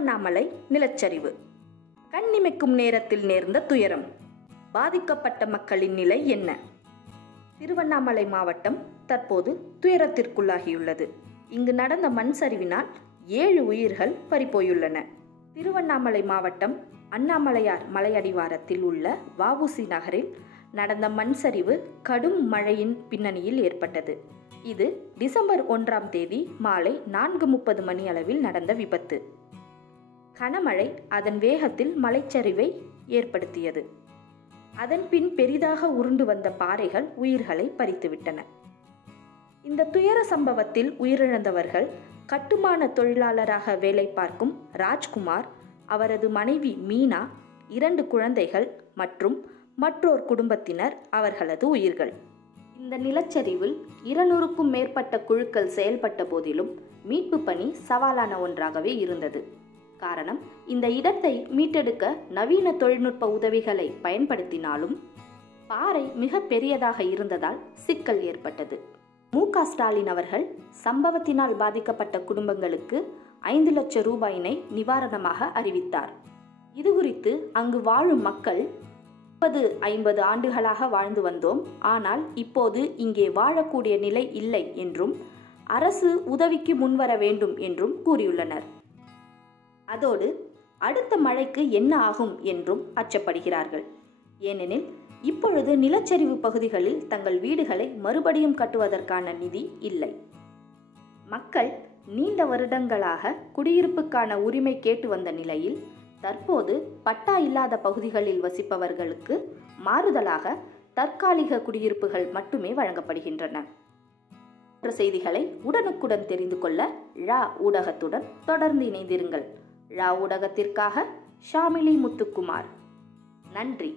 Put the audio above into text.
திருவண்ணாமலை நிலச்சரிவு. கண்ணிமைக்கும் நேரத்தில் நேர்ந்த துயரம். பாதிக்கப்பட்ட மக்களின் நிலை என்ன? திருவண்ணாமலை மாவட்டம் தற்போது துயரத்திற்குள்ளாகியுள்ளது. இங்கு நடந்த மண் சரிவினால் 7 உயிர்கள் பறிபோயுள்ளன. திருவண்ணாமலை மாவட்டம் அண்ணாமலையார் மலையடிவாரத்தில் உள்ள வஉசி நகரில் நடந்த மண் சரிவு கடும் மழையின் பின்னணியில் ஏற்பட்டது. இது டிசம்பர் 1ஆம் தேதி மாலை 4:30 மணி அளவில் நடந்த விபத்து. கனமழை அதன் வேகத்தில் மலைச்சரிவை ஏற்படுத்தியது. அதன் பின் பெரிதாக உருண்டு வந்த பாறைகள் உயிர்களை பறித்துவிட்டன. இந்த துயர சம்பவத்தில் உயிரிழந்தவர்கள் கட்டுமான தொழிலாளராக வேலை பார்க்கும் ராஜ்குமார், அவரது மனைவி மீனா, 2 குழந்தைகள் மற்றும் மற்றோர் குடும்பத்தினர் அவர்களது உயிர்கள். இந்த நிலச்சரிவில் 200க்கும் மேற்பட்ட குழுக்கள் செயல்பட்ட போதிலும் மீட்பு பணி சவாலான ஒன்றாகவே இருந்தது. காரணம், இந்த இடத்தை மீட்டெடுக்க நவீன தொழில்நுட்ப உதவிகளை பயன்படுத்தினாலும் பாறை மிக பெரியதாக இருந்ததால் சிக்கல் ஏற்பட்டது. மு.க. ஸ்டாலின் அவர்கள் சம்பவத்தினால் பாதிக்கப்பட்ட குடும்பங்களுக்கு 5 லட்சம் ரூபாயினை நிவாரணமாக அறிவித்தார். இதுகுறித்து அங்கு வாழும் மக்கள் 50 ஆண்டுகளாக வாழ்ந்து வந்தோம், ஆனால் இப்போது இங்கே வாழக்கூடிய நிலை இல்லை என்றும் அரசு உதவிக்கு முன்வர வேண்டும் என்றும் கூறியுள்ளனர். அதோடு அடுத்த மழைக்கு என்ன ஆகும் என்றும் அச்சப்படுகிறார்கள். ஏனெனில் இப்பொழுது நிலச்சரிவு பகுதிகளில் தங்கள் வீடுகளை மறுபடியும் கட்டுவதற்கான நிதி இல்லை. மக்கள் நீண்ட வருடங்களாக குடியிருப்புக்கான உரிமை கேட்டு வந்த நிலையில் தற்போது பட்டா இல்லாத பகுதிகளில் வசிப்பவர்களுக்கு மாறுதலாக தற்காலிக குடியிருப்புகள் மட்டுமே வழங்கப்படுகின்றன. மற்ற செய்திகளை உடனுக்குடன் தெரிந்து கொள்ள ழ ஊடகத்துடன் தொடர்ந்து இணைந்திருங்கள். ழ ஊடகத்திற்காக ஷாமிலி முத்துக்குமார். நன்றி.